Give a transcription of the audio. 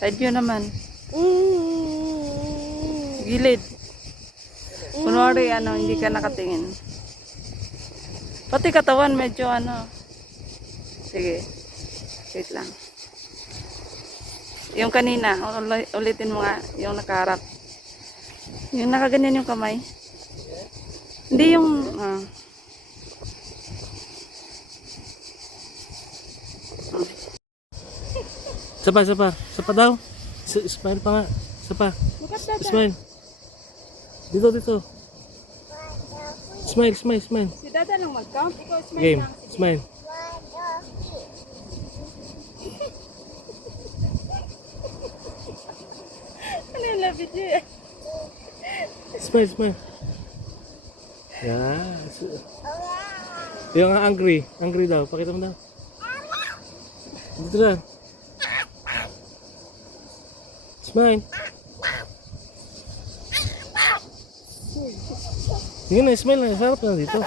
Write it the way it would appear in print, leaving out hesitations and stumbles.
Side view naman. Gilid. Kunwari, hindi ka nakatingin. Pati katawan, medyo Sige. Wait lang. Yung kanina, ulitin mo nga, yung nakaharap. Yung nakaganyan yung kamay. Hindi yung, Sapa daw. Smile pa nga. Sapa. Smile. Dito. Smile. Si Dada lang mag-count, ikaw smile Game. lang. Smile. Ano yung lapit niya eh? Smile. Yeah. Yung angry daw. Pakita mo daw. Dito na. Smile. Sige na, smile na. Sarap na dito.